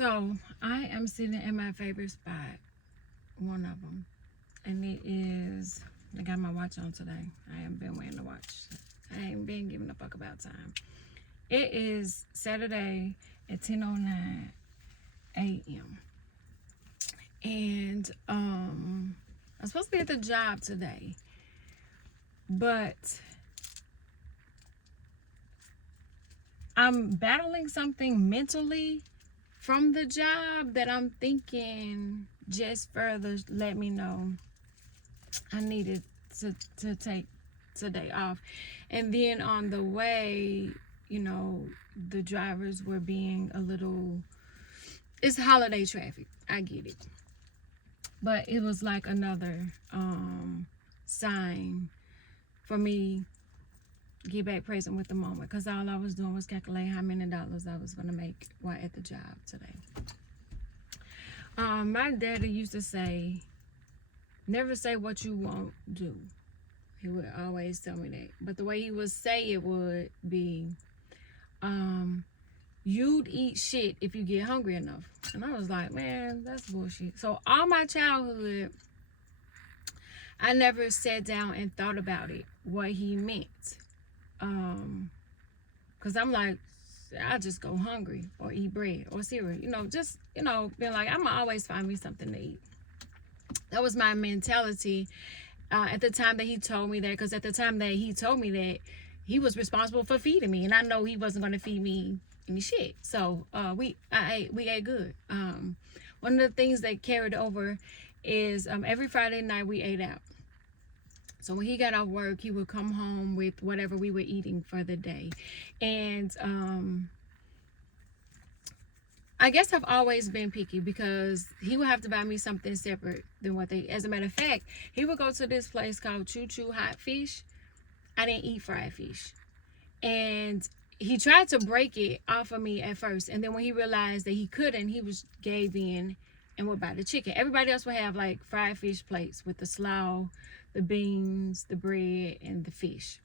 So I am sitting at my favorite spot, one of them, and it is. I got my watch on today. I haven't been wearing the watch. I ain't been giving a fuck about time. It is Saturday at 10:09 a.m. and I'm supposed to be at the job today, but I'm battling something mentally from the job that I'm thinking just further let me know I needed to take today off. And then on the way, the drivers were being a little, it's holiday traffic. I get it. But it was like another sign for me get back present with the moment, because all I was doing was calculating how many dollars I was going to make while at the job today. My daddy used to say, never say what you won't do. He would always tell me that. But the way he would say it would be, you'd eat shit if you get hungry enough. And I was like, man, that's bullshit. So all my childhood, I never sat down and thought about it, what he meant. Because I'm like, I just go hungry or eat bread or cereal. Being like, I'm going to always find me something to eat. That was my mentality at the time that he told me that. Because at the time that he told me that, he was responsible for feeding me. And I know he wasn't going to feed me any shit. So we ate good. One of the things that carried over is every Friday night we ate out. So when he got off work, he would come home with whatever we were eating for the day. And I guess I've always been picky, because he would have to buy me something separate than what they, as a matter of fact, he would go to this place called Choo Choo Hot Fish. I didn't eat fried fish. And he tried to break it off of me at first. And then when he realized that he couldn't, he gave in and would buy the chicken. Everybody else would have like fried fish plates with the slaw, the beans, the bread, and the fish.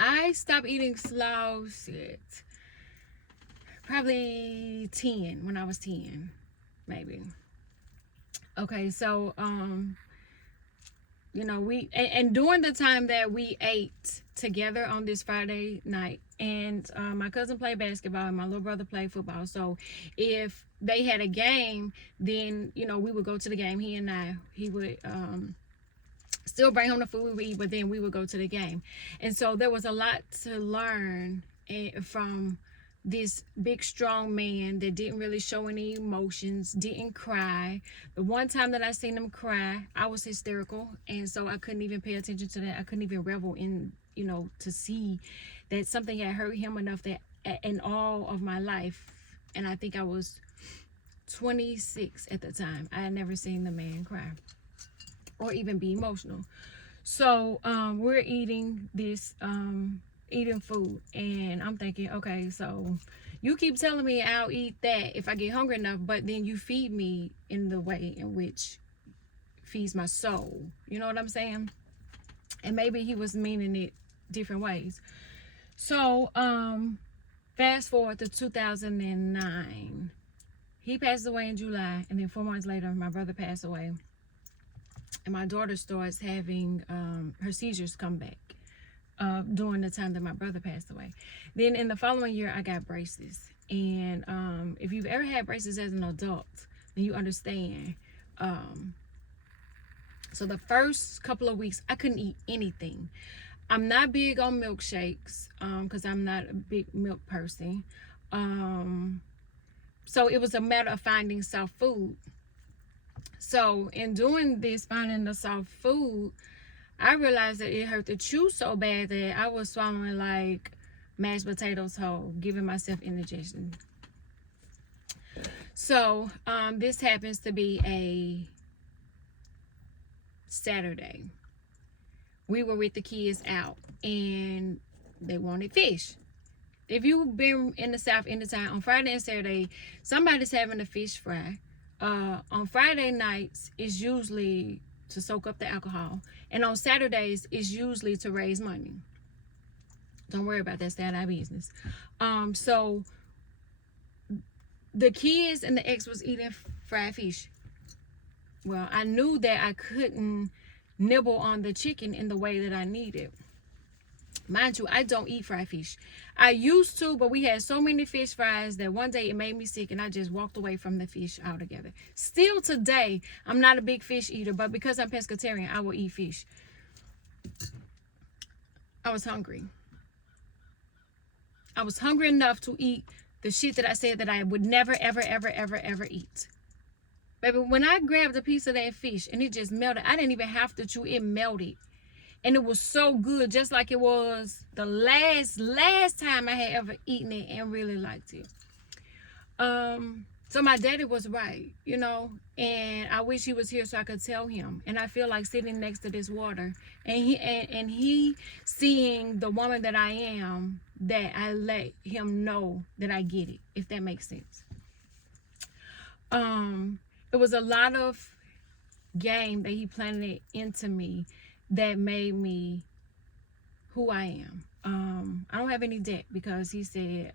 I stopped eating slaw at probably 10, when I was 10, maybe. Okay, so and during the time that we ate together on this Friday night, and my cousin played basketball and my little brother played football. So if they had a game, then we would go to the game. He would still bring home the food we would eat, but then we would go to the game. And so there was a lot to learn from this big strong man that didn't really show any emotions, didn't cry. The one time that I seen him cry, I was hysterical, and so I couldn't even pay attention to that. I couldn't even revel in, to see that something had hurt him enough that in all of my life, and I think I was 26 at the time, I had never seen the man cry or even be emotional. So we're eating this eating food, and I'm thinking, okay, so you keep telling me I'll eat that if I get hungry enough, but then you feed me in the way in which feeds my soul. You know what I'm saying? And maybe he was meaning it different ways. So fast forward to 2009. He passed away in July, and then 4 months later my brother passed away, and my daughter starts having her seizures come back during the time that my brother passed away. Then in the following year, I got braces. And if you've ever had braces as an adult, then you understand. So the first couple of weeks, I couldn't eat anything. I'm not big on milkshakes because I'm not a big milk person. So it was a matter of finding soft food. So in doing this, finding the soft food, I realized that it hurt to chew so bad that I was swallowing like mashed potatoes whole, giving myself indigestion. So this happens to be a Saturday. We were with the kids out, and they wanted fish. If you've been in the South anytime, on Friday and Saturday, somebody's having a fish fry. On Friday nights, it's usually to soak up the alcohol, and on Saturdays it's usually to raise money. Don't worry about that, stay out of our business. So the kids and the ex was eating fried fish. Well, I knew that I couldn't nibble on the chicken in the way that I needed. Mind you, I don't eat fried fish. I used to, but we had so many fish fries that one day it made me sick and I just walked away from the fish altogether. Still today, I'm not a big fish eater, but because I'm pescatarian, I will eat fish. I was hungry. I was hungry enough to eat the shit that I said that I would never, ever, ever, ever, ever eat. Baby, when I grabbed a piece of that fish and it just melted, I didn't even have to chew. It melted. And it was so good, just like it was the last time I had ever eaten it and really liked it. So my daddy was right, you know, and I wish he was here so I could tell him. And I feel like sitting next to this water and he seeing the woman that I am, that I let him know that I get it, if that makes sense. It was a lot of game that he planted into me that made me who I am. I don't have any debt because he said,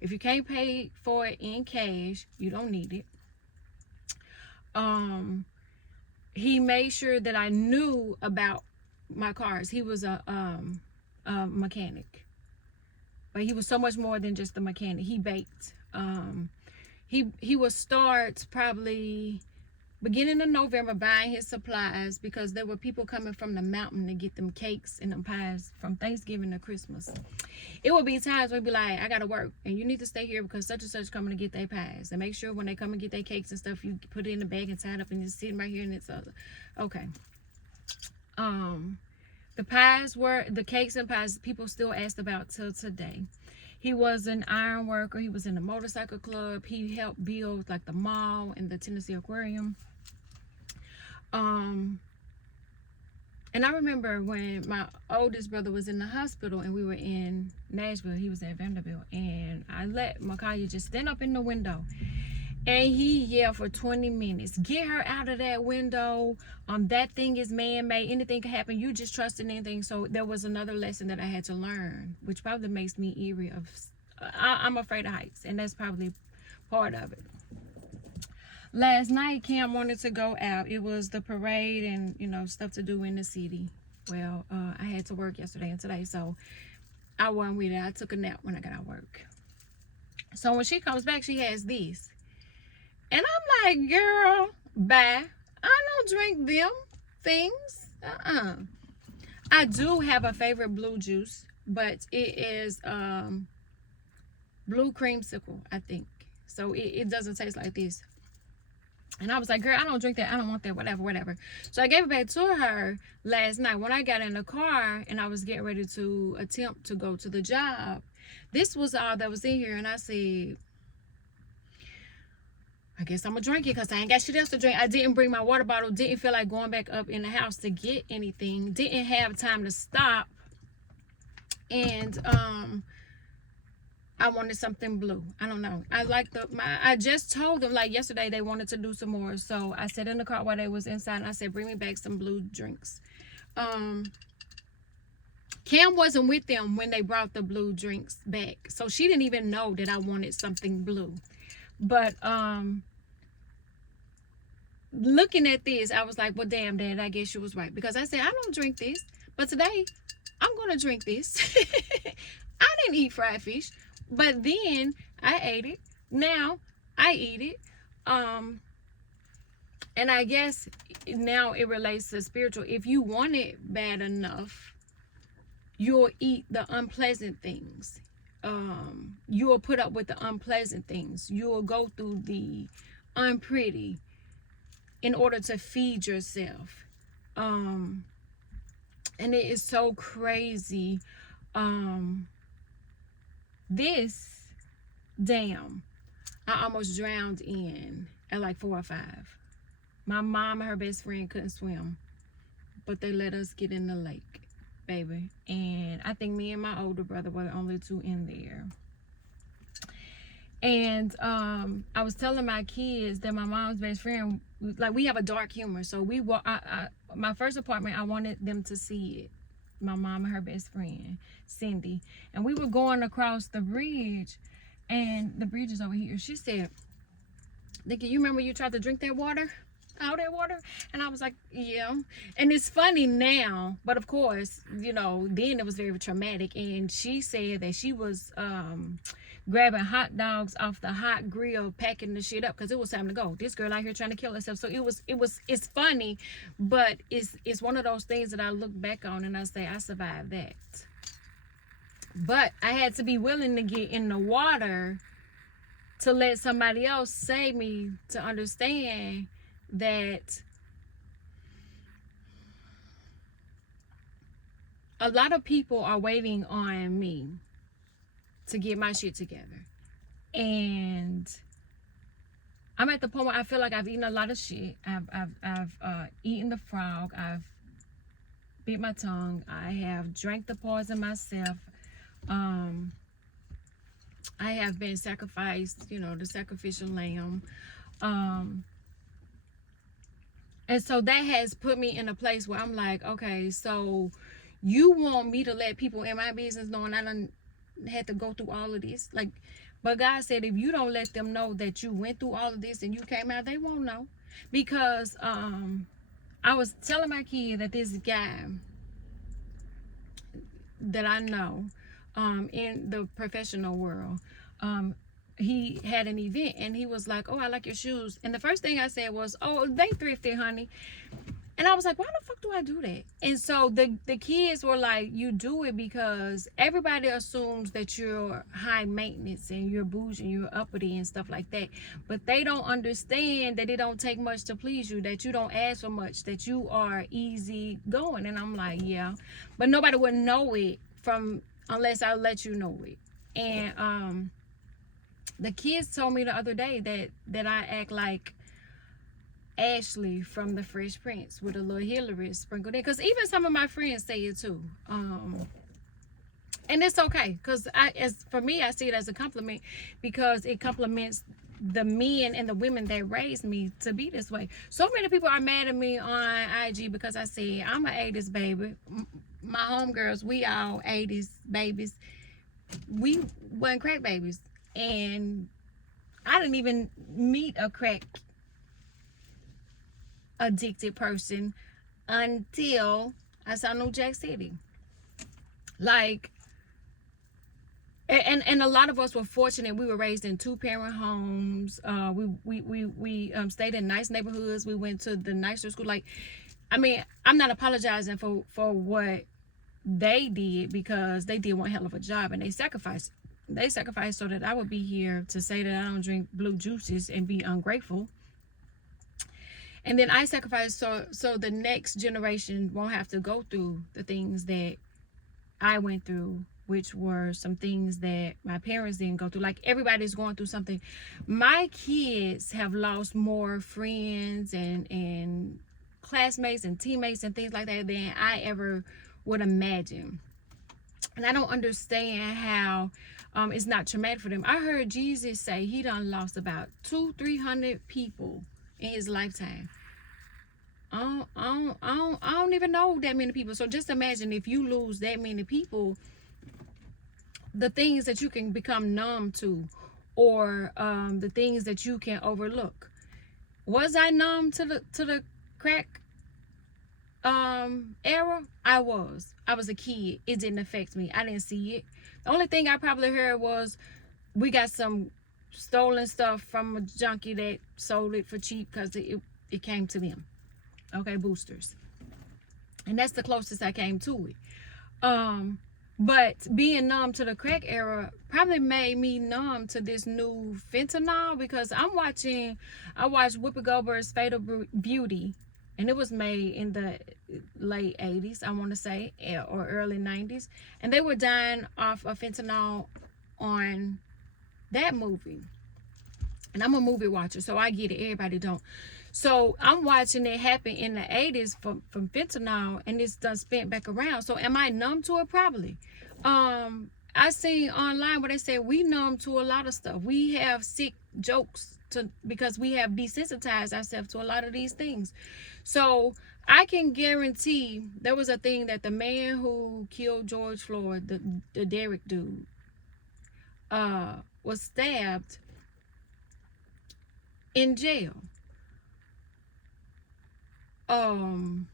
if you can't pay for it in cash, you don't need it. He made sure that I knew about my cars. He was a mechanic, but he was so much more than just a mechanic. He baked. He would start probably beginning of November buying his supplies because there were people coming from the mountain to get them cakes and them pies from Thanksgiving to Christmas. It would be times where he'd be like, I gotta work and you need to stay here because such and such coming to get their pies. And make sure when they come and get their cakes and stuff, you put it in the bag and tie it up and just sitting right here and it's okay. The pies were, the cakes and pies people still asked about till today. He was an iron worker. He was in the motorcycle club. He helped build like the mall and the Tennessee Aquarium. And I remember when my oldest brother was in the hospital and we were in Nashville, he was at Vanderbilt, and I let Makaya just stand up in the window and he yelled for 20 minutes, get her out of that window. That thing is man-made. Anything can happen. You just trust in anything. So there was another lesson that I had to learn, which probably makes me eerie of, I'm afraid of heights, and that's probably part of it. Last night, Cam wanted to go out. It was the parade and, you know, stuff to do in the city. Well, I had to work yesterday and today, so I wasn't with it. I took a nap when I got out of work. So when she comes back, she has these. And I'm like, girl, bye. I don't drink them things. I do have a favorite blue juice, but it is blue creamsicle, I think. So it doesn't taste like this. And I was like, girl, I don't drink that. I don't want that, whatever. So I gave it back to her last night when I got in the car and I was getting ready to attempt to go to the job. This was all that was in here. And I said, I guess I'm going to drink it because I ain't got shit else to drink. I didn't bring my water bottle. Didn't feel like going back up in the house to get anything. Didn't have time to stop. And I wanted something blue. I don't know. I like I just told them like yesterday they wanted to do some more. So I sat in the car while they was inside and I said, bring me back some blue drinks. Cam wasn't with them when they brought the blue drinks back. So she didn't even know that I wanted something blue. But looking at this, I was like, well, damn, Dad, I guess you was right. Because I said, I don't drink this. But today, I'm going to drink this. I didn't eat fried fish. But then I ate it. Now I eat it. And I guess now it relates to spiritual. If you want it bad enough, you'll eat the unpleasant things. You will put up with the unpleasant things. You will go through the unpretty in order to feed yourself. And it is so crazy. This dam, I almost drowned in at like 4 or 5. My mom and her best friend couldn't swim, but they let us get in the lake, baby. And I think me and my older brother were the only two in there. And I was telling my kids that my mom's best friend, like, we have a dark humor. So we were, my first apartment, I wanted them to see it. My mom and her best friend, Cindy. And we were going across the bridge, and the bridge is over here. She said, Nikki, you remember you tried to drink that water? All that water? And I was like, yeah. And it's funny now, but of course, you know, then it was very traumatic. And she said that she was grabbing hot dogs off the hot grill, packing the shit up because it was time to go. This girl out here trying to kill herself. So it's funny, but it's one of those things that I look back on and I say, I survived that. But I had to be willing to get in the water to let somebody else save me, to understand that a lot of people are waiting on me to get my shit together. And I'm at the point where I feel like I've eaten a lot of shit. I've eaten the frog. I've bit my tongue. I have drank the poison myself. I have been sacrificed, you know, the sacrificial lamb. And so that has put me in a place where I'm like, okay, so you want me to let people in my business knowing I done had to go through all of this? Like, but God said, if you don't let them know that you went through all of this and you came out, they won't know. Because I was telling my kid that this guy that I know in the professional world, he had an event and he was like, oh, I like your shoes. And the first thing I said was, oh, they thrifted, honey. And I was like, why the fuck do I do that? And so the kids were like, you do it because everybody assumes that you're high maintenance and you're bougie and you're uppity and stuff like that. But they don't understand that it don't take much to please you, that you don't ask for much, that you are easy going. And I'm like, yeah. But nobody would know it unless I let you know it. And the kids told me the other day that I act like Ashley from the Fresh Prince with a little Hillary sprinkled in, because even some of my friends say it too, and it's okay, because for me, I see it as a compliment, because it compliments the men and the women that raised me to be this way. So many people are mad at me on IG because I said I'm an 80s baby. My homegirls, we all 80s babies. We weren't crack babies, and I didn't even meet a crack addicted person until I saw New Jack City. Like, and a lot of us were fortunate. We were raised in 2-parent homes. We stayed in nice neighborhoods. We went to the nicer school. Like, I mean, I'm not apologizing for what they did, because they did one hell of a job and they sacrificed so that I would be here to say that I don't drink blue juices and be ungrateful. And then I sacrificed so the next generation won't have to go through the things that I went through, which were some things that my parents didn't go through. Like, everybody's going through something. My kids have lost more friends and classmates and teammates and things like that than I ever would imagine. And I don't understand how it's not traumatic for them. I heard Jesus say he done lost about 200-300 people in his lifetime. I don't even know that many people. So just imagine if you lose that many people, the things that you can become numb to, or the things that you can overlook. Was I numb to the crack era? I was a kid. It didn't affect me. I didn't see it. The only thing I probably heard was we got some stolen stuff from a junkie that sold it for cheap because it came to them. Okay, boosters. And that's the closest I came to it. But being numb to the crack era probably made me numb to this new fentanyl, because I watched Whoopi Goldberg's Fatal Beauty, and it was made in the late 80s, I want to say, or early 90s. And they were dying off of fentanyl on that movie. And I'm a movie watcher, so I get it. Everybody don't. So I'm watching it happen in the 80s from fentanyl, and it's done spent back around. So am I numb to it? Probably. I seen online where they say we numb to a lot of stuff. We have sick jokes because we have desensitized ourselves to a lot of these things. So I can guarantee there was a thing that the man who killed George Floyd, the Derek dude, was stabbed in jail. And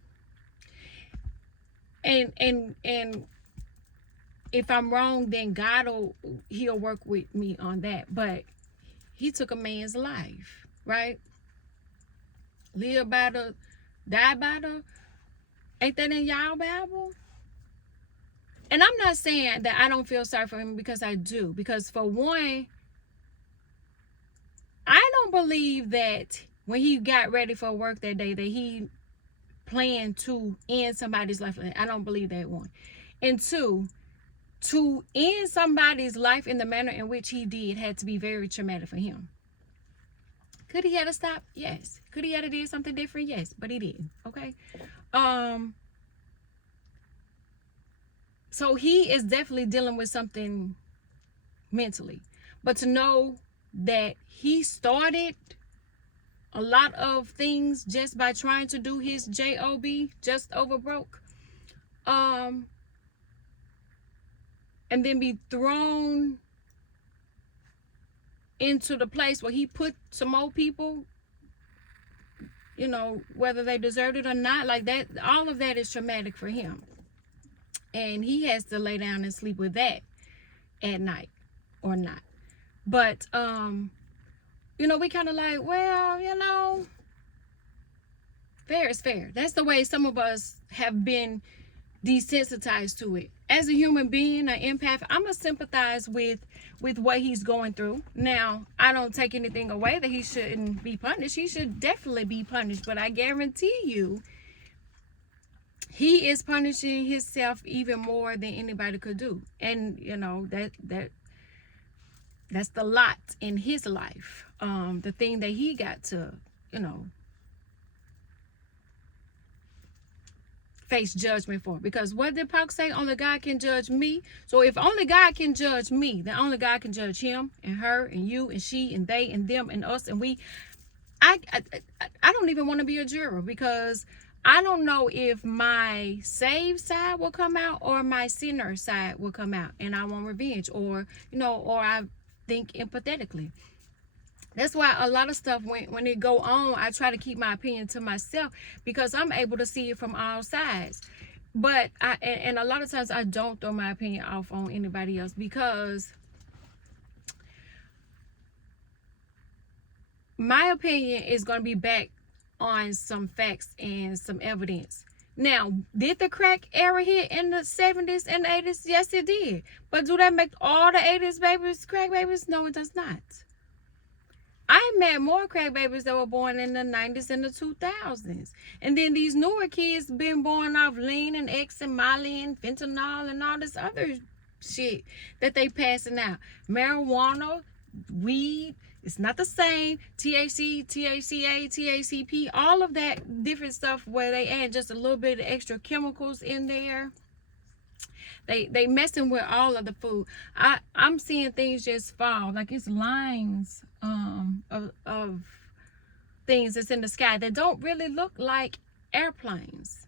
if I'm wrong, then he'll work with me on that. But he took a man's life, right? Live by the, die by the. Ain't that in y'all Bible? And I'm not saying that I don't feel sorry for him, because I do. Because for one, I don't believe that when he got ready for work that day that he planned to end somebody's life. I don't believe that, one. And two, to end somebody's life in the manner in which he did had to be very traumatic for him. Could he have to stop? Yes. Could he have to do something different? Yes, but he didn't. Okay. So he is definitely dealing with something mentally. But to know that he started a lot of things just by trying to do his job, just over broke, and then be thrown into the place where he put some more people, you know, whether they deserved it or not, like that, all of that is traumatic for him. And he has to lay down and sleep with that at night or not. But, you know, we kind of like, well, you know, fair is fair. That's the way some of us have been desensitized to it. As a human being, an empath, I'm going to sympathize with what he's going through. Now, I don't take anything away that he shouldn't be punished. He should definitely be punished. But I guarantee you, he is punishing himself even more than anybody could do. And, you know, that's the lot in his life. The thing that he got to, you know, face judgment for. Because what did Pac say? Only God can judge me. So if only God can judge me, then only God can judge him and her and you and she and they and them and us and we. I don't even want to be a juror, because I don't know if my saved side will come out or my sinner side will come out, and I want revenge, or, you know, or I think empathetically. That's why a lot of stuff, when it go on, I try to keep my opinion to myself, because I'm able to see it from all sides. But and a lot of times I don't throw my opinion off on anybody else, because my opinion is going to be backed on some facts and some evidence. Now, did the crack era hit in the 70s and 80s? Yes, it did. But do that make all the 80s babies crack babies? No, it does not. I met more crack babies that were born in the 90s and the 2000s. And then these newer kids been born off lean and X and Molly and fentanyl and all this other shit that they passing out. Marijuana, weed, it's not the same. THC, THCA, THCP, all of that different stuff where they add just a little bit of extra chemicals in there. They messing with all of the food. I'm seeing things just fall. Like it's lines of things that's in the sky that don't really look like airplanes.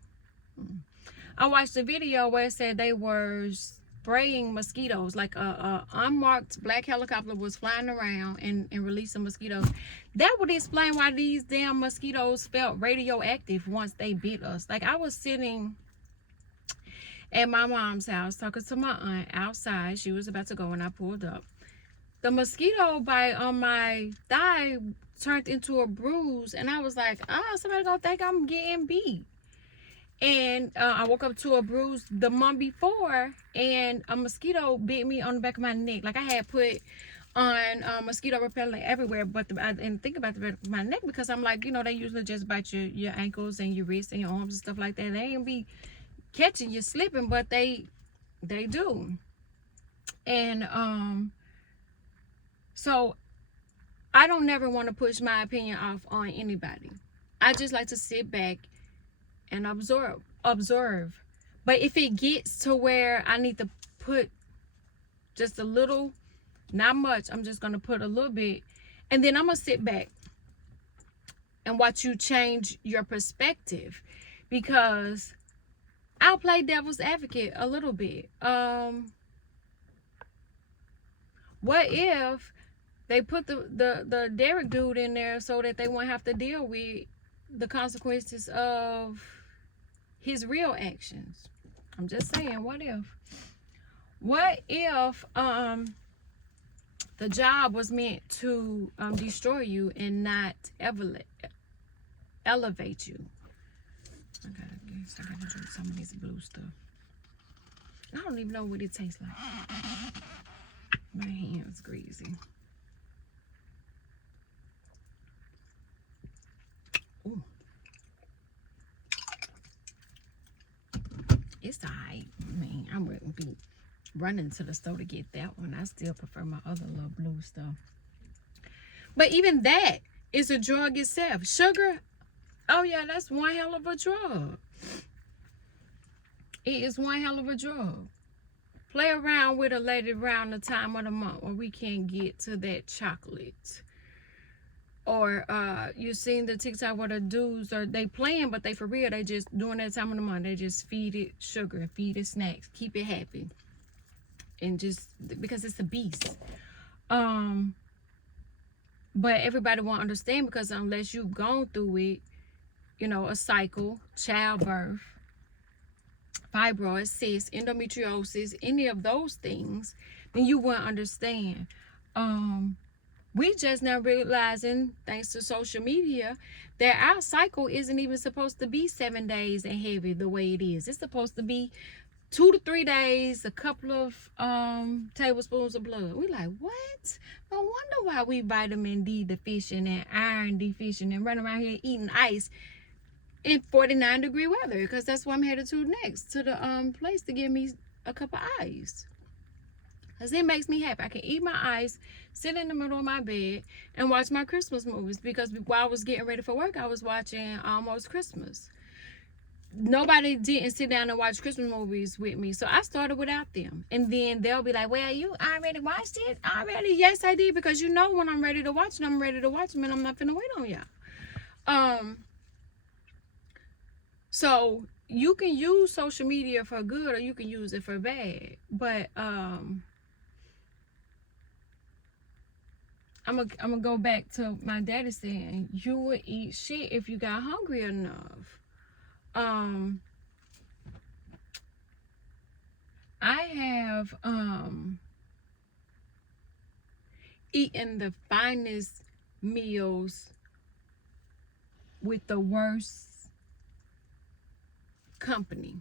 I watched a video where it said they were spraying mosquitoes, like a unmarked black helicopter was flying around and releasing mosquitoes. That would explain why these damn mosquitoes felt radioactive once they bit us. Like, I was sitting at my mom's house talking to my aunt outside. She was about to go and I pulled up. The mosquito bite on my thigh turned into a bruise, and I was like, oh, somebody gonna think I'm getting beat. And I woke up to a bruise the month before, and a mosquito bit me on the back of my neck. Like, I had put on mosquito repellent everywhere, but I didn't think about the back of my neck, because I'm like, you know, they usually just bite your ankles and your wrists and your arms and stuff like that. They ain't be catching you slipping, but they do. And so I don't never want to push my opinion off on anybody. I just like to sit back and observe. But if it gets to where I need to put just a little, not much, I'm just gonna put a little bit, and then I'm gonna sit back and watch you change your perspective, because I'll play devil's advocate a little bit. What if They put the Derek dude in there so that they won't have to deal with the consequences of his real actions. I'm just saying, what if the job was meant to destroy you and not elevate you? I gotta drink some of this blue stuff. I don't even know what it tastes like. My hands greasy. Ooh. It's alright. I mean, I wouldn't be running to the store to get that one. I still prefer my other little blue stuff. But even that is a drug itself. Sugar, oh yeah, that's one hell of a drug. It is one hell of a drug. Play around with a lady around the time of the month where we can't get to that chocolate. Or you seen the TikTok where the dudes are, they playing, but they for real, they just during that time of the month, they just feed it sugar, feed it snacks, keep it happy. And just because it's a beast. But everybody won't understand, because unless you've gone through it, you know, a cycle, childbirth, fibroids, cysts, endometriosis, any of those things, then you won't understand. We just now realizing, thanks to social media, that our cycle isn't even supposed to be 7 days and heavy the way it is. It's supposed to be 2 to 3 days, a couple of tablespoons of blood. We like, what? No wonder why we vitamin D deficient and iron deficient and running around here eating ice in 49-degree weather, because that's what I'm headed to next, to the place to get me a cup of ice. Because it makes me happy. I can eat my ice, sit in the middle of my bed, and watch my Christmas movies. Because while I was getting ready for work, I was watching Almost Christmas. Nobody didn't sit down and watch Christmas movies with me, so I started without them. And then they'll be like, well, you already watched it? Already? Yes, I did. Because you know when I'm ready to watch it, I'm ready to watch them, and I'm not finna wait on y'all. So you can use social media for good, or you can use it for bad. But I'm gonna go back to my daddy saying, you would eat shit if you got hungry enough. I have eaten the finest meals with the worst company.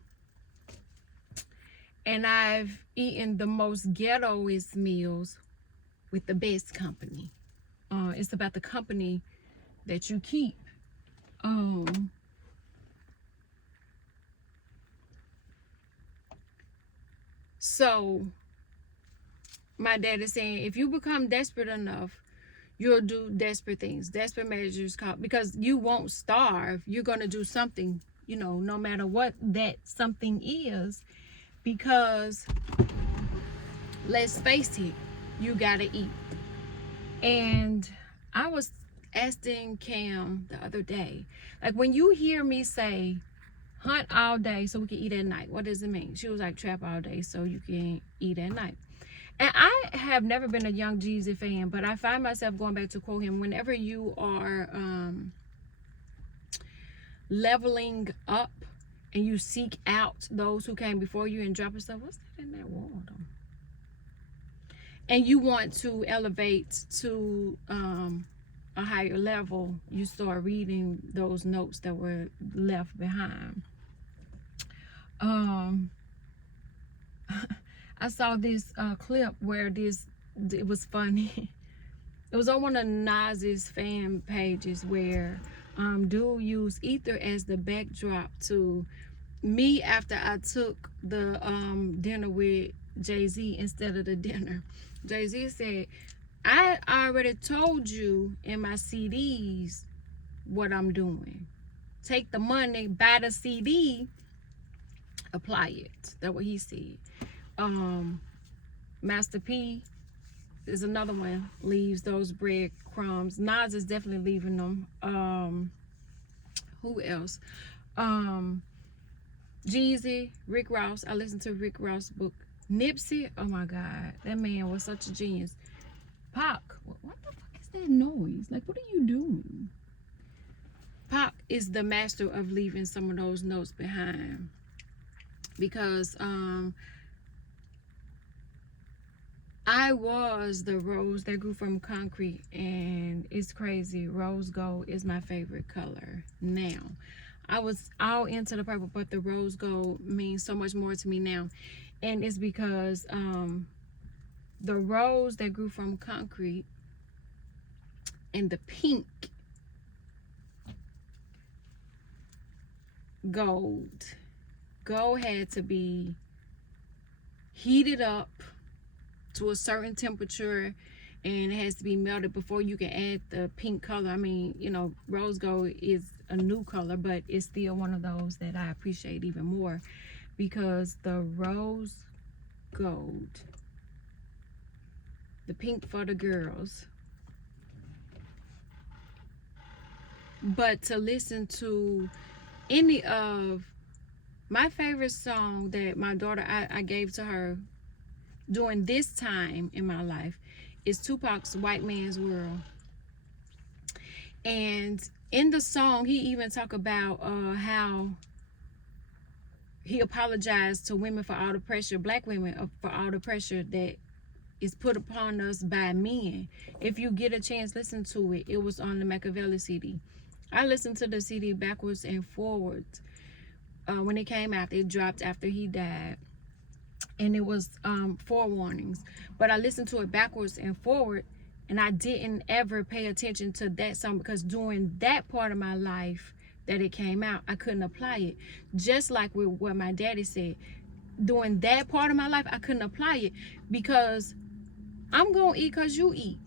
And I've eaten the most ghettoest meals with the best company. It's about the company that you keep. So my dad is saying, if you become desperate enough, you'll do desperate things, desperate measures, because you won't starve. You're going to do something, you know, no matter what that something is, because let's face it, you got to eat. And I was asking Cam the other day, like, when you hear me say hunt all day so we can eat at night, what does it mean? She was like, trap all day so you can eat at night. And I have never been a Young Jeezy fan, but I find myself going back to quote him, whenever you are leveling up and you seek out those who came before you and dropping stuff. What's that in that water? And you want to elevate to a higher level, you start reading those notes that were left behind. I saw this clip where it was funny. It was on one of Nas's fan pages where dude used Ether as the backdrop to me after I took the dinner with Jay-Z instead of the dinner. Jay-Z said, I already told you in my CDs what I'm doing. Take the money, buy the CD, apply it. That's what he said. Master P is another one, leaves those breadcrumbs. Nas is definitely leaving them. Who else? Jeezy, Rick Ross. I listened to Rick Ross' book. Nipsey, oh my God, that man was such a genius. Pac, what that noise? Like, what are you doing? Pop is the master of leaving some of those notes behind, because I was the rose that grew from concrete, and it's crazy. Rose gold is my favorite color now. I was all into the purple, but the rose gold means so much more to me now, and it's because the rose that grew from concrete and the pink gold had to be heated up to a certain temperature, and it has to be melted before you can add the pink color. I mean, you know, rose gold is a new color, but it's still one of those that I appreciate even more, because the rose gold, the pink for the girls. But to listen to any of my favorite song that my daughter, I gave to her during this time in my life, is Tupac's White Man's World. And in the song, he even talk about how he apologized to women for all the pressure, black women, for all the pressure that is put upon us by men. If you get a chance, listen to it. It was on the Machiavelli CD. I listened to the CD backwards and forwards when it came out. It dropped after he died, and it was 4 warnings. But I listened to it backwards and forward, and I didn't ever pay attention to that song, because during that part of my life that it came out, I couldn't apply it. Just like with what my daddy said, during that part of my life, I couldn't apply it, because I'm gonna eat because you eat,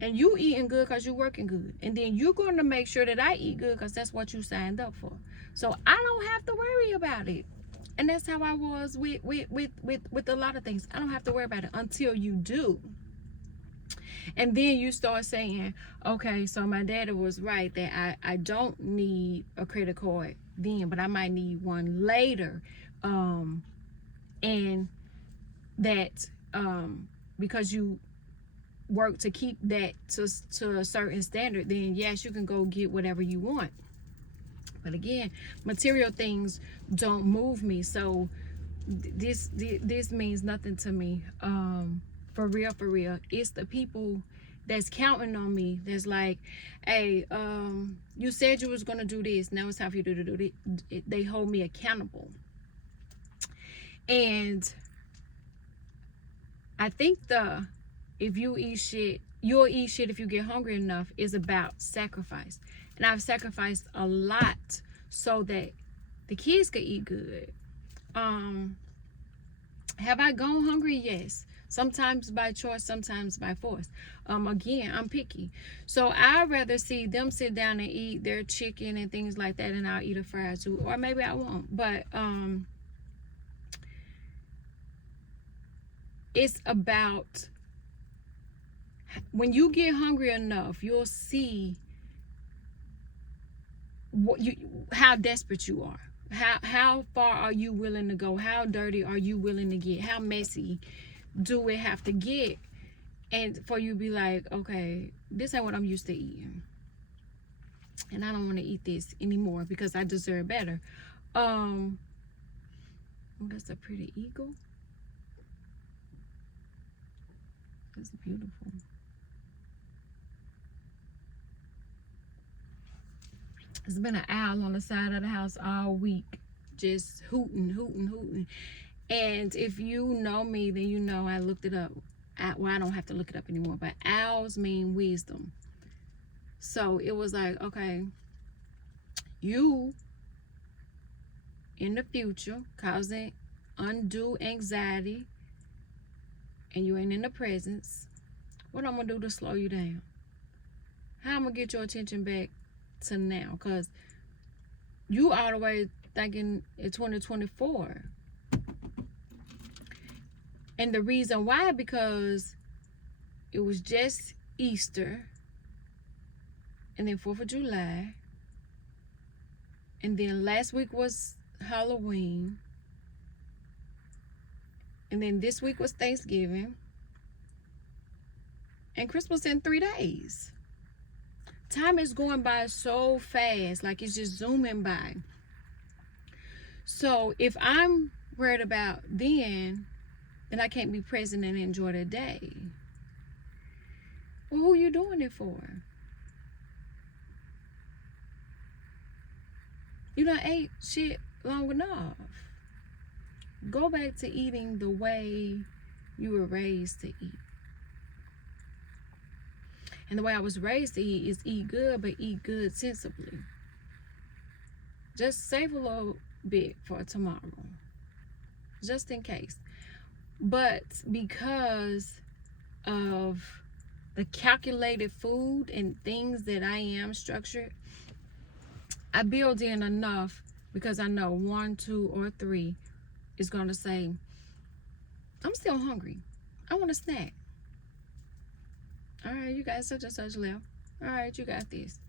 and you eating good because you working good, and then you're going to make sure that I eat good because that's what you signed up for. So I don't have to worry about it. And that's how I was with a lot of things. I don't have to worry about it until you do. And then you start saying, okay, so my daddy was right that I don't need a credit card then, but I might need one later. And that because you work to keep that to a certain standard, then yes, you can go get whatever you want. But again, material things don't move me, so this means nothing to me. For real, it's the people that's counting on me, that's like, hey, you said you was gonna do this, now it's time for you to do it. They hold me accountable. And I think if you eat shit, you'll eat shit if you get hungry enough, is about sacrifice. And I've sacrificed a lot so that the kids could eat good. Have I gone hungry? Yes. Sometimes by choice, sometimes by force. Again, I'm picky. So I'd rather see them sit down and eat their chicken and things like that, and I'll eat a fry too. Or maybe I won't. But it's about, when you get hungry enough, you'll see how desperate you are. How far are you willing to go? How dirty are you willing to get? How messy do it have to get? And for you to be like, okay, this ain't what I'm used to eating, and I don't want to eat this anymore because I deserve better. Oh, that's a pretty eagle. That's beautiful. There's been an owl on the side of the house all week, just hooting. And if you know me, then you know I looked it up. Well, I don't have to look it up anymore, but owls mean wisdom. So it was like, okay, you in the future causing undue anxiety, and you ain't in the presence. What I'm gonna do to slow you down? How I'm gonna get your attention back to now? Because you all the way thinking in 2024. And the reason why, because it was just Easter, and then 4th of July, and then last week was Halloween, and then this week was Thanksgiving, and Christmas in 3 days. Time is going by so fast, like it's just zooming by. So if I'm worried about then I can't be present and enjoy the day. Well, who you doing it for? You done ate shit long enough. Go back to eating the way you were raised to eat. And the way I was raised to eat is eat good, but eat good sensibly. Just save a little bit for tomorrow, just in case. But because of the calculated food and things that I am structured, I build in enough because I know 1, 2, or 3 is going to say, I'm still hungry. I want a snack. All right, you got such and such left. All right, you got this.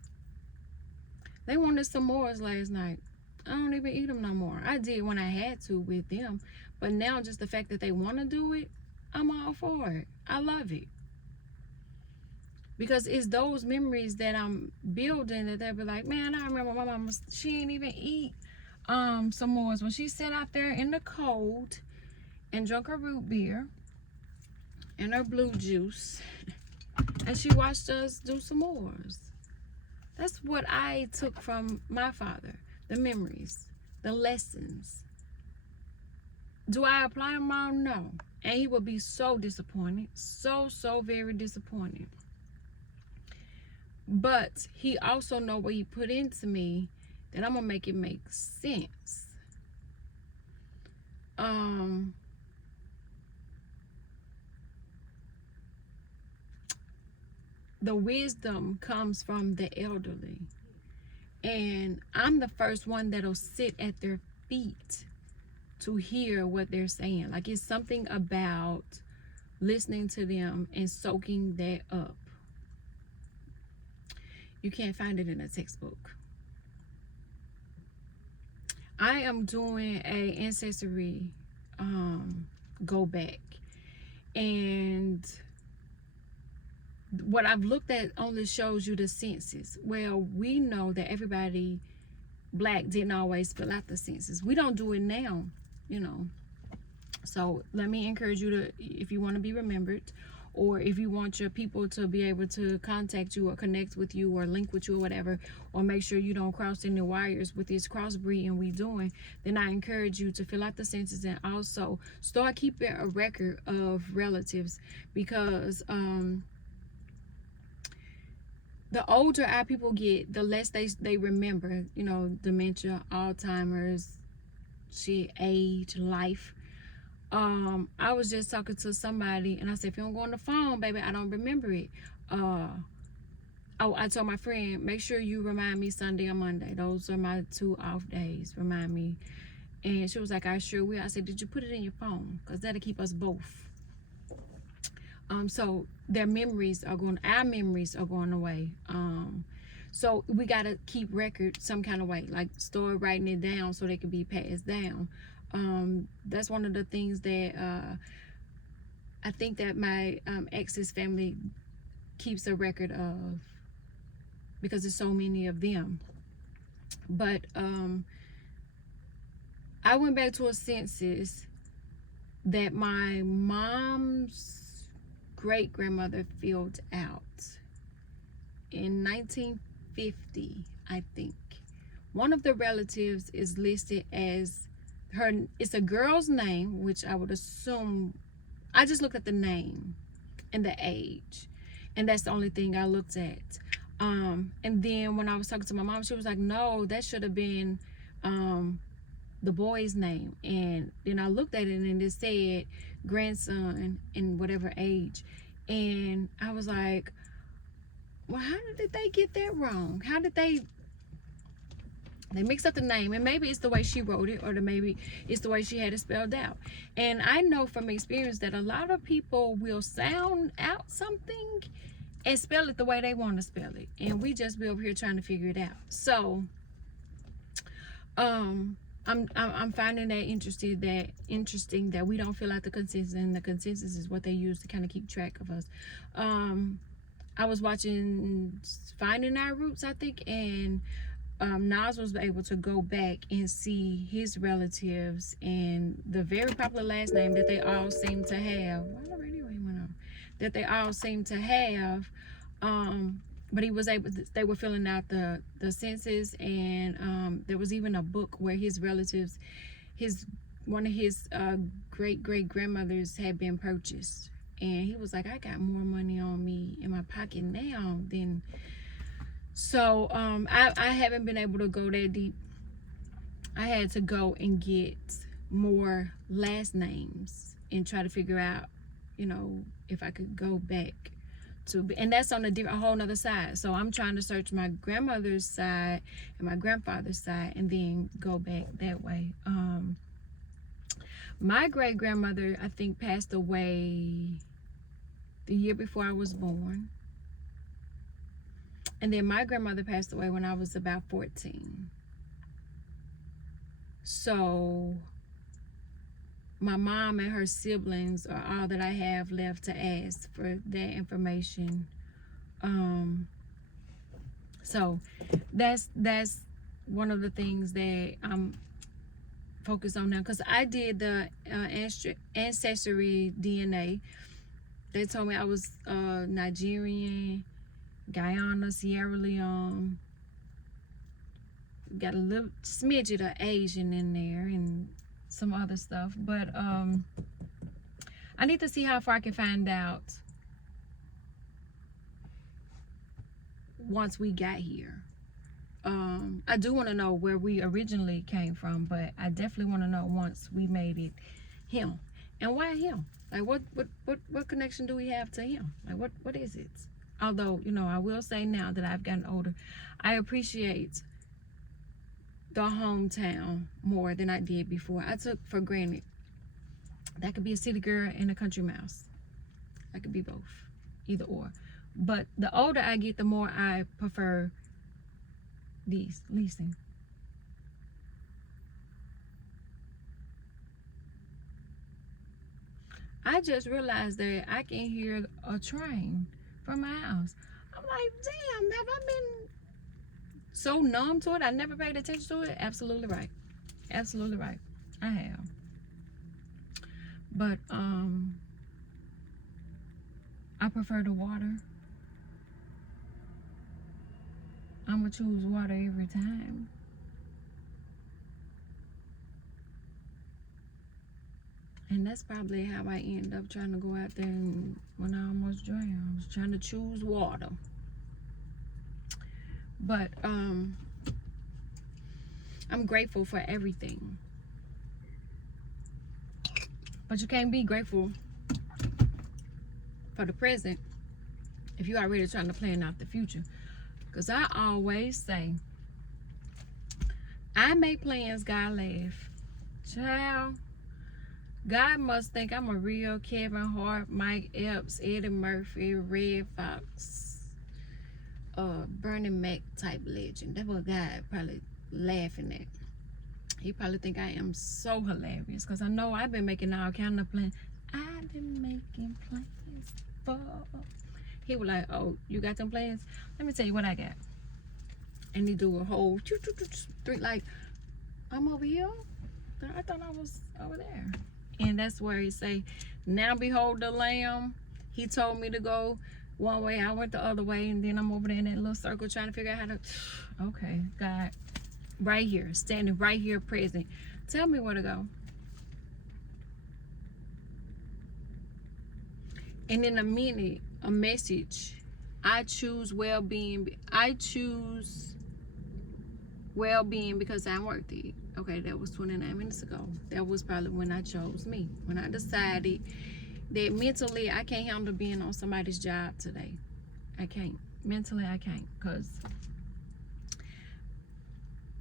They wanted some s'mores last night. I don't even eat them no more. I did when I had to with them. But now just the fact that they want to do it, I'm all for it. I love it. Because it's those memories that I'm building that they'll be like, man, I remember my mama, she ain't even eat s'mores. When she sat out there in the cold and drank her root beer and her blue juice, and she watched us do s'mores. That's what I took from my father. The memories, the lessons. Do I apply them all? No. And he would be so disappointed. So very disappointed. But he also know what he put into me, that I'm going to make it make sense. The wisdom comes from the elderly. And I'm the first one that'll sit at their feet to hear what they're saying. Like, it's something about listening to them and soaking that up. You can't find it in a textbook. I am doing a ancestry go back. And what I've looked at only shows you the census. Well, we know that everybody black didn't always fill out the census. We don't do it now, you know. So let me encourage you to, if you want to be remembered, or if you want your people to be able to contact you or connect with you or link with you or whatever, or make sure you don't cross any wires with this crossbreeding we doing, then I encourage you to fill out the census and also start keeping a record of relatives, because the older our people get, the less they remember, you know, dementia, Alzheimer's, shit, age, life. I was just talking to somebody and I said, if you don't go on the phone, baby, I don't remember it. I told my friend, make sure you remind me Sunday or Monday. Those are my 2 off days. Remind me. And she was like, I sure will. I said, did you put it in your phone? Because that'll keep us both. So our memories are going away. So we got to keep record some kind of way, like start writing it down so they can be passed down. That's one of the things that I think that my ex's family keeps a record of, because there's so many of them. But I went back to a census that my mom's great-grandmother filled out in 1950, I think. One of the relatives is listed as her, it's a girl's name, which I would assume, I just looked at the name and the age, and that's the only thing I looked at. And then when I was talking to my mom, she was like, no, that should have been the boy's name. And then I looked at it and it said grandson in whatever age, and I was like, well, how did they get that wrong? How did they mixed up the name? And maybe it's the way she wrote it, or maybe it's the way she had it spelled out. And I know from experience that a lot of people will sound out something and spell it the way they want to spell it, and we just be over here trying to figure it out. So I'm finding that interesting that we don't fill out the consensus, and the consensus is what they use to kind of keep track of us. I was watching Finding Our Roots, I think, and Nas was able to go back and see his relatives and the very popular last name that they all seem to have. Why the radio ain't went on? That they all seem to have. But he was able to, they were filling out the census, and there was even a book where his relatives, one of his great grandmothers had been purchased, and he was like, I got more money on me in my pocket now than. So I haven't been able to go that deep. I had to go and get more last names and try to figure out, if I could go back to, and that's on a whole nother side. So I'm trying to search my grandmother's side and my grandfather's side and then go back that way. My great grandmother, I think, passed away the year before I was born. And then my grandmother passed away when I was about 14. So my mom and her siblings are all that I have left to ask for that information. So that's one of the things that I'm focused on now, because I did the ancestry DNA. They told me I was Nigerian, Guyana, Sierra Leone, got a little smidget of Asian in there and some other stuff, but I need to see how far I can find out once we got here. I do want to know where we originally came from, but I definitely want to know once we made it him. And why him? Like what connection do we have to him? Like what is it? Although, I will say now that I've gotten older, I appreciate the hometown more than I did before. I took for granted that could be a city girl and a country mouse. I could be both, either or. But the older I get, the more I prefer these leasing. I just realized that I can hear a train from my house. I'm like, damn, have I been so numb to it? I never paid attention to it. Absolutely right. Absolutely right. I have. But I prefer the water. I'm gonna choose water every time. And that's probably how I end up trying to go out there and when I almost drowned. I was trying to choose water. But I'm grateful for everything. But you can't be grateful for the present if you're already trying to plan out the future. Because I always say, I make plans, God laugh. Child, God must think I'm a real Kevin Hart, Mike Epps, Eddie Murphy, Red Fox, Bernie Mac type legend. That's what God probably laughing at. He probably think I am so hilarious, because I know I've been making all kind of plans. I've been making plans for. He was like, oh, you got them plans? Let me tell you what I got. And he do a whole three, like, I'm over here? I thought I was over there. And that's where he say, now behold the Lamb. He told me to go one way, I went the other way, and then I'm over there in that little circle trying to figure out how to, okay, God, right here, standing right here present. Tell me where to go. And in a minute, a message, I choose well-being. I choose well-being because I'm worth it. Okay, that was 29 minutes ago. That was probably when I chose me. When I decided that mentally I can't handle being on somebody's job today. I can't. Mentally I can't, because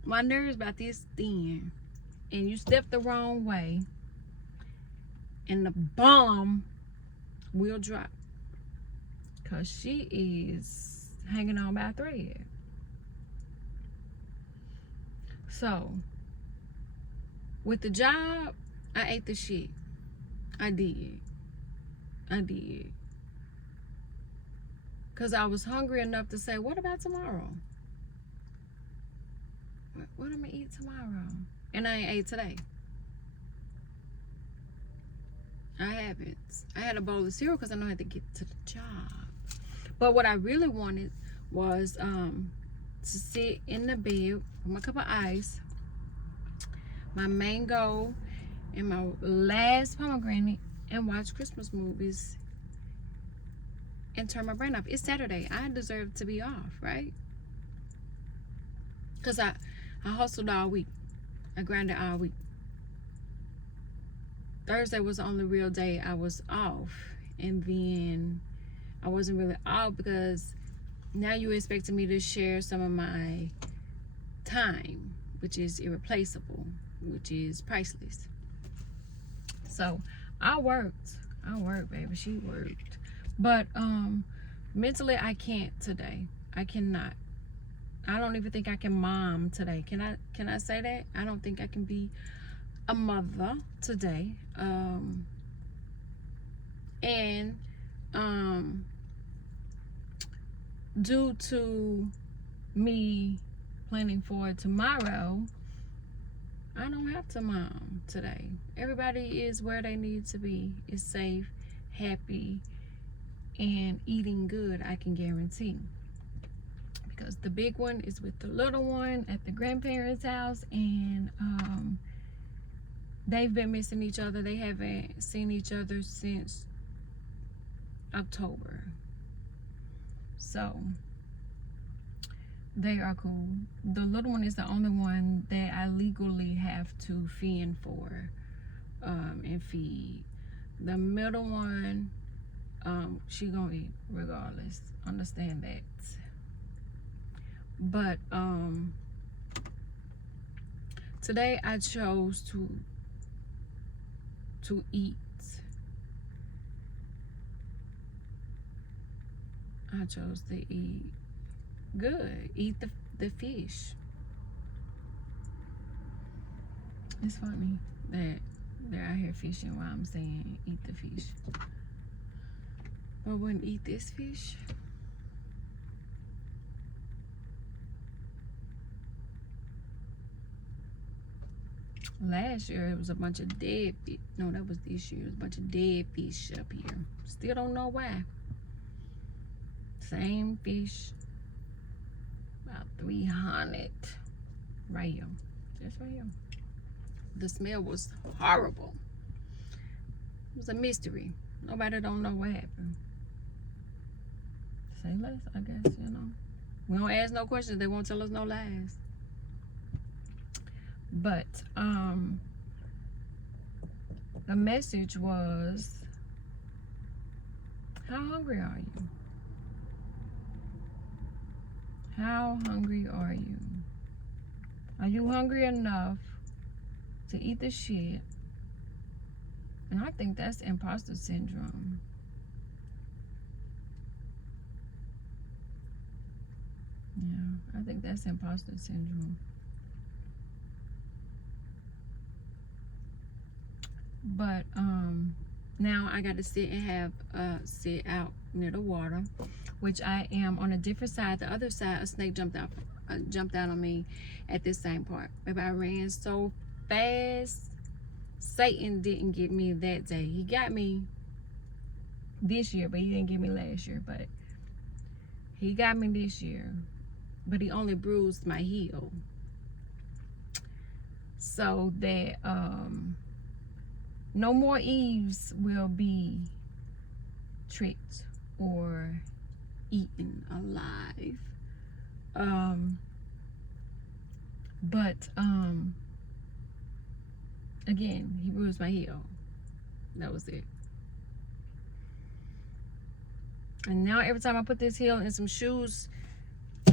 my nerves about this thin. And you step the wrong way and the bomb will drop. Because she is hanging on by a thread. So with the job, I ate the shit. I did. Because I was hungry enough to say, what about tomorrow? What am I going to eat tomorrow? And I ain't ate today. I haven't. I had a bowl of cereal because I know I had to get to the job. But what I really wanted was to sit in the bed with my cup of ice, my mango, and my last pomegranate, and watch Christmas movies and turn my brain off. It's Saturday. I deserve to be off, right? Because I hustled all week. I grinded all week. Thursday was the only real day I was off. And then I wasn't really off because now you expected me to share some of my time, which is irreplaceable, which is priceless. So I worked, baby. She worked. But mentally I can't today. I cannot. I don't even think I can mom today. Can I say that? I don't think I can be a mother today. Due to me planning for tomorrow, I don't have to mom today. Everybody is where they need to be. Is safe, happy, and eating good, I can guarantee. Because the big one is with the little one at the grandparents' house, and they've been missing each other. They haven't seen each other since October. So they are cool. The little one is the only one that I legally have to fend for and feed. The middle one, she gonna eat regardless. Understand that. But today I chose to eat. I chose to eat good. Eat the fish. It's funny that they're out here fishing while I'm saying eat the fish. But I wouldn't eat this fish. Last year it was a bunch of dead fish. No, that was this year. It was a bunch of dead fish up here. Still don't know why. Same fish. About 300 right here. Just right here. The smell was horrible. It was a mystery. Nobody don't know what happened. Say less, I guess, you know. We don't ask no questions. They won't tell us no lies. But the message was, how hungry are you? How hungry are you? Are you hungry enough to eat the shit? And I think that's imposter syndrome. Yeah, I think that's imposter syndrome. But now I got to sit and have sit out near the water, which I am on a different side. The other side, a snake jumped out on me at this same part. Maybe I ran so fast. Satan didn't get me that day. He got me this year, but he didn't get me last year. But he got me this year, but he only bruised my heel. So that no more Eves will be tricked or eaten alive. But again, he bruised my heel. That was it. And now every time I put this heel in some shoes,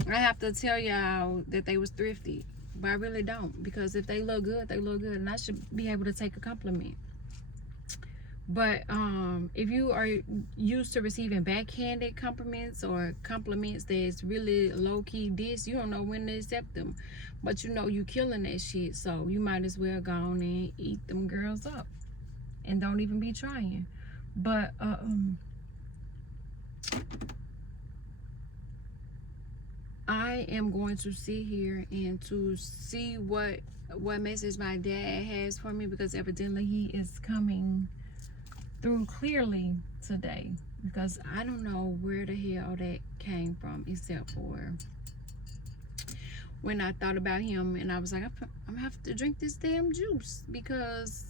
I have to tell y'all that they was thrifty. But I really don't, because if they look good, they look good, and I should be able to take a compliment. But if you are used to receiving backhanded compliments or compliments that's really low-key diss, you don't know when to accept them. But you know you killing that shit, so you might as well go on and eat them girls up and don't even be trying. But I am going to sit here and to see what message my dad has for me, because evidently he is coming through clearly today, because I don't know where the hell that came from, except for when I thought about him and I was like, I'm gonna have to drink this damn juice, because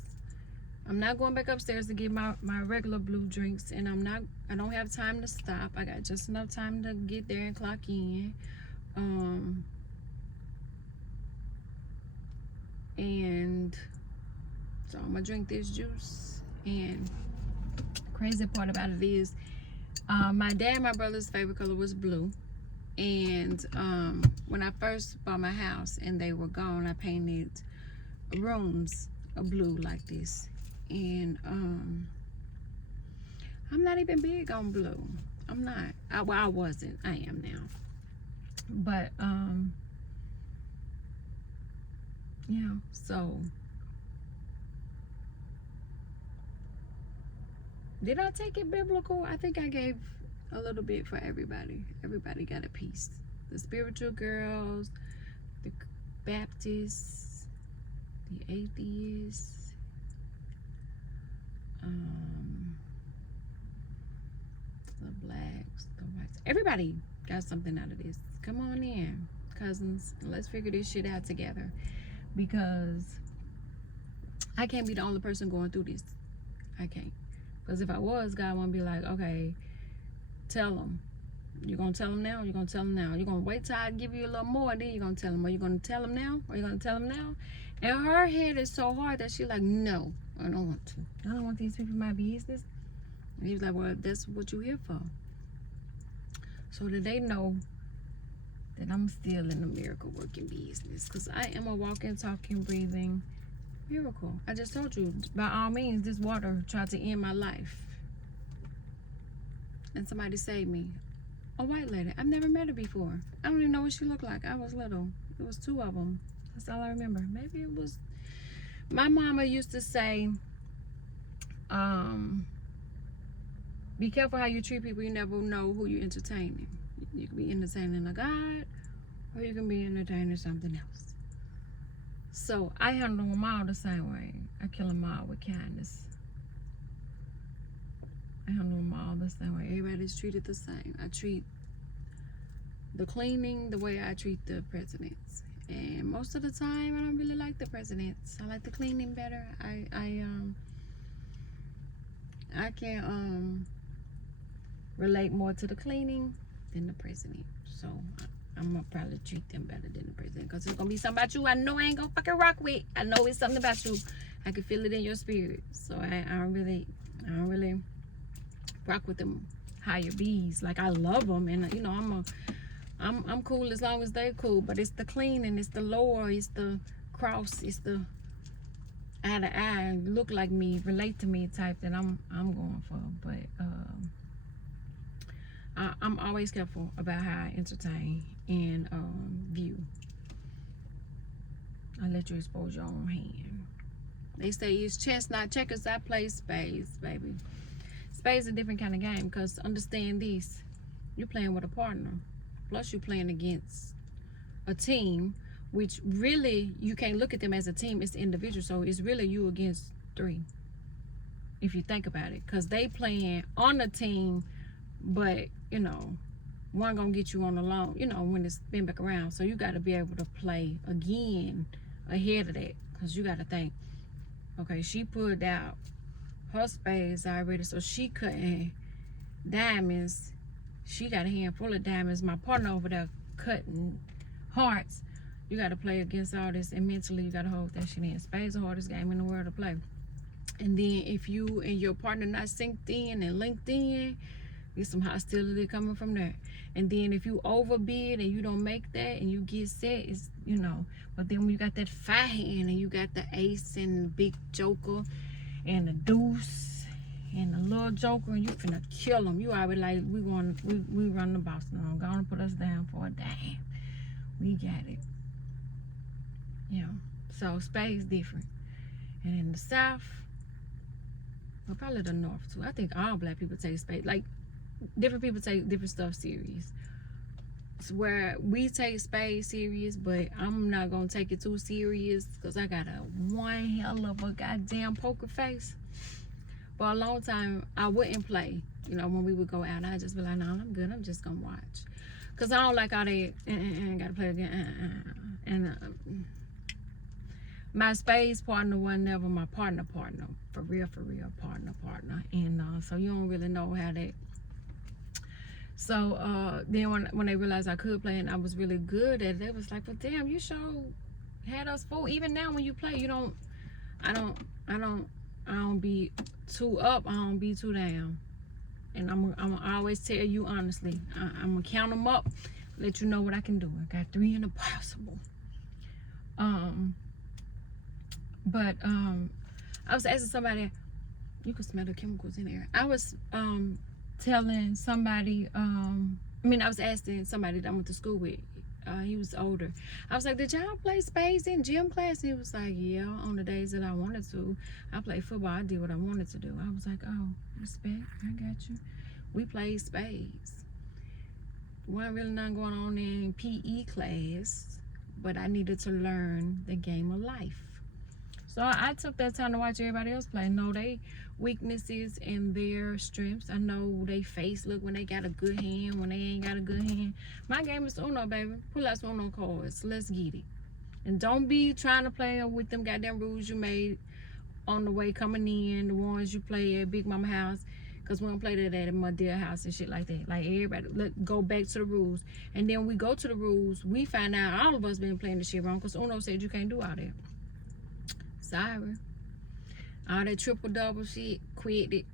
I'm not going back upstairs to get my regular blue drinks, and I don't have time to stop. I got just enough time to get there and clock in. And so I'm gonna drink this juice. And crazy part about it is my dad and my brother's favorite color was blue, and when I first bought my house and they were gone, I painted rooms of blue like this. And I'm not even big on blue. I'm not. I wasn't. I am now. But yeah, so did I take it biblical? I think I gave a little bit for everybody. Everybody got a piece. The spiritual girls, the Baptists, the atheists, the blacks, the whites. Everybody got something out of this. Come on in, cousins. Let's figure this shit out together, because I can't be the only person going through this. I can't. Because if I was, God won't be like, okay, tell them. You're going to tell them now? You're going to tell them now? You're going to wait till I give you a little more, then you're going to tell them? Are you going to tell them now? Are you going to tell them now? And her head is so hard that she's like, no, I don't want to. I don't want these people in my business. And he was like, well, that's what you're here for. So that they know that I'm still in the miracle working business. Because I am a walking, talking, breathing miracle. I just told you, by all means, this water tried to end my life. And somebody saved me. A white lady. I've never met her before. I don't even know what she looked like. I was little. It was two of them. That's all I remember. Maybe it was... My mama used to say, be careful how you treat people. You never know who you're entertaining. You can be entertaining a God, or you can be entertaining something else. So I handle them all the same way. I kill them all with kindness. I handle them all the same way. Everybody's treated the same. I treat the cleaning the way I treat the presidents. And most of the time, I don't really like the presidents. I like the cleaning better. I can relate more to the cleaning than the president. So I'm gonna probably treat them better than the president, because it's gonna be something about you I know I ain't gonna fucking rock with. I know it's something about you. I can feel it in your spirit. So I don't really rock with them higher bees. Like, I love them, and you know, I'm cool as long as they're cool. But it's the cleaning, it's the lore, it's the cross, it's the eye to eye, look like me, relate to me type that I'm going for. But I'm always careful about how I entertain and view. I let you expose your own hand. They say it's chess, not checkers. I play spades, baby. Spades a different kind of game, because understand this: you're playing with a partner, plus you're playing against a team, which really you can't look at them as a team. It's individual, so it's really you against three, if you think about it, because they playing on a team, but you know, one gonna get you on the long, you know, when it's spin back around. So you got to be able to play again ahead of that, because you got to think, okay, she pulled out her spades already, so she cutting diamonds. She got a handful of diamonds. My partner over there cutting hearts. You got to play against all this, and mentally you got to hold that shit in. Spades the hardest game in the world to play. And then if you and your partner not synced in and linked in, there's some hostility coming from there. And then if you overbid and you don't make that and you get set, it's, you know. But then when you got that fire hand and you got the ace and the big joker and the deuce and a little joker, and you finna kill him. You already like, we run the Boston. I'm gonna put us down for a dime. We got it. Yeah. So spades different. And in the South, well, probably the North too. I think all black people take spades. Like, different people take different stuff serious. It's where we take spades serious, but I'm not gonna take it too serious because I got a one hell of a goddamn poker face. For a long time, I wouldn't play. You know, when we would go out, I'd just be like, no, I'm good. I'm just gonna watch. Because I don't like all that, gotta play again. And my spades partner was never my partner. For real, partner. And so you don't really know how that. So then when they realized I could play and I was really good at it, they was like, well, damn, you sure had us full. Even now when you play, you don't, I don't be too up, I don't be too down. And I'm always tell you honestly, I'm gonna count them up, let you know what I can do. I got 3 in the possible. But I was asking somebody, you can smell the chemicals in there. I was telling somebody, I was asking somebody that I went to school with. He was older. I was like, did y'all play spades in gym class? He was like, yeah, on the days that I wanted to. I played football. I did what I wanted to do. I was like, oh, respect. I got you. We played spades. Wasn't really nothing going on in PE class, but I needed to learn the game of life. So I took that time to watch everybody else play. Know they weaknesses and their strengths. I know they face look when they got a good hand, when they ain't got a good hand. My game is Uno, baby. Pull out some Uno cards. Let's get it. And don't be trying to play with them goddamn rules you made on the way coming in, the ones you play at Big Mama house. Because we don't play that at my dear house and shit like that. Like, everybody, let's go back to the rules. And then we go to the rules, we find out all of us been playing the shit wrong because Uno said you can't do all that. Sorry. All that triple double shit, quit it.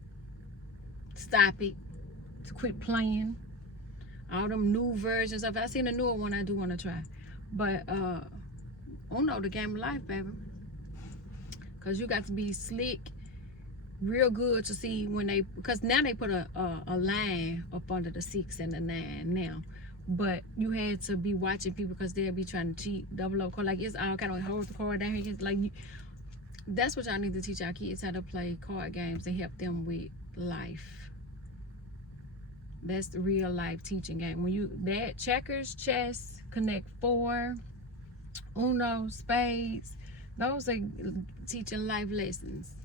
Stop it. Quit playing. All them new versions of it. I seen a newer one I do want to try. But Uno, the game of life, baby. Cause you got to be slick, real good to see when they, because now they put a line up under the 6 and the 9 now. But you had to be watching people because they'll be trying to cheat, double up card. Like, it's all kind of hold the card down here. Like, that's what y'all need to teach our kids, how to play card games and help them with life. That's the real life teaching game. When you, that checkers, chess, Connect 4, Uno, spades, those are teaching life lessons.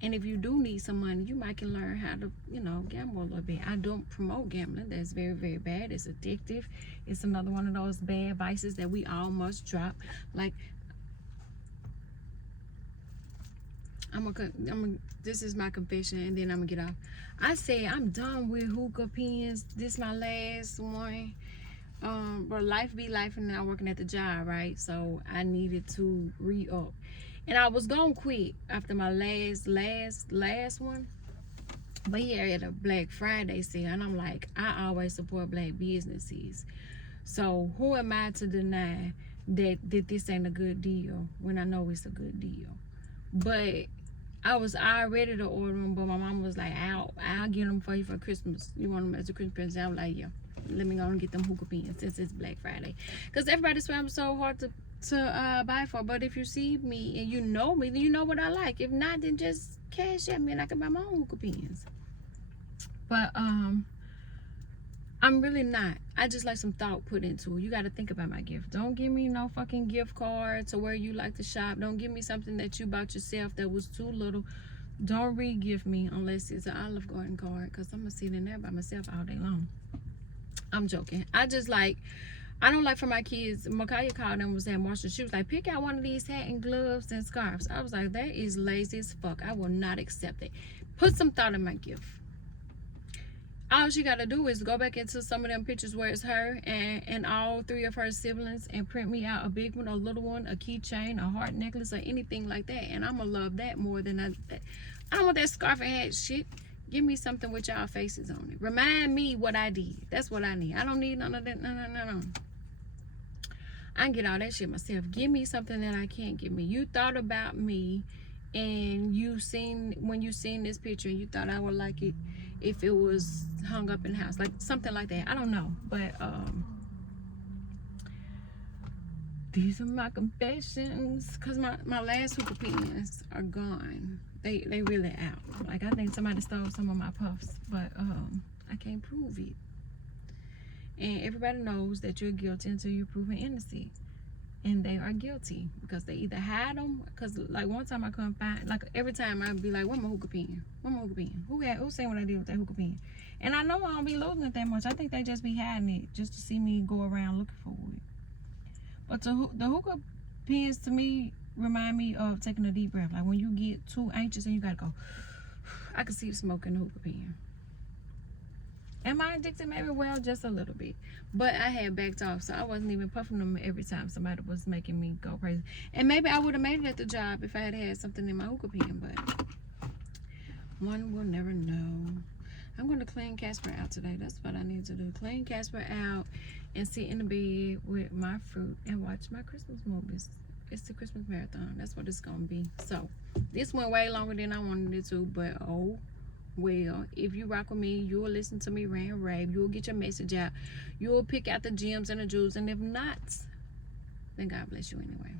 And if you do need some money, you might can learn how to, gamble a little bit. I don't promote gambling. That's very, very bad. It's addictive. It's another one of those bad vices that we all must drop. Like, this is my confession, and then I'm gonna get off. I said I'm done with hookah pens. This my last one. But life be life, and now working at the job, right? So I needed to re-up, and I was gonna quit after my last one. But yeah, at a Black Friday sale, and I'm like, I always support black businesses. So who am I to deny that this ain't a good deal when I know it's a good deal? But I was all ready to order them, but my mom was like, I'll get them for you for Christmas. You want them as a Christmas present? I was like, yeah, let me go and get them hookah pens since it's Black Friday. Because everybody swear I'm so hard to buy for. But if you see me and you know me, then you know what I like. If not, then just cash at me and I can buy my own hookah pens. But I'm really not. I just like some thought put into it. You got to think about my gift. Don't give me no fucking gift card to where you like to shop. Don't give me something that you bought yourself that was too little. Don't re-gift me unless it's an Olive Garden card, because I'm going to sit in there by myself all day long. I'm joking. I don't like for my kids. Makaya called them, was at Marshall. She was like, pick out one of these hat and gloves and scarves. I was like, that is lazy as fuck. I will not accept it. Put some thought in my gift. All she gotta do is go back into some of them pictures where it's her and all 3 of her siblings and print me out a big one, a little one, a keychain, a heart necklace, or anything like that. And I'm gonna love that more than I don't want that scarf and hat shit. Give me something with y'all faces on it. Remind me what I did. That's what I need. I don't need none of that. No. I can get all that shit myself. Give me something that I can't give me. You thought about me and when you seen this picture, you thought I would like it if it was hung up in the house, like something like that. I don't know, but these are my confessions, because my last hookah pens are gone. They really out. Like, I think somebody stole some of my puffs, but I can't prove it. And everybody knows that you're guilty until you're proven innocent. And they are guilty because they either hide them. Because, like, one time I couldn't find, like, every time I'd be like, where my hookah pen? Where my hookah pen? Who seen what I did with that hookah pen? And I know I don't be losing it that much. I think they just be hiding it just to see me go around looking for it. But the hookah pens, to me, remind me of taking a deep breath. Like, when you get too anxious and you gotta go, I can see the smoke in the hookah pen. Am I addicted? Maybe, well, just a little bit. But I had backed off, so I wasn't even puffing them every time somebody was making me go crazy. And maybe I would have made it at the job if I had had something in my hookah pen, but one will never know. I'm going to clean Casper out today. That's what I need to do. Clean Casper out and sit in the bed with my fruit and watch my Christmas movies. It's the Christmas marathon. That's what it's going to be. So, this went way longer than I wanted it to, but oh well. If you rock with me, you'll listen to me rant and rave. You'll get your message out. You'll pick out the gems and the jewels. And if not, then God bless you anyway.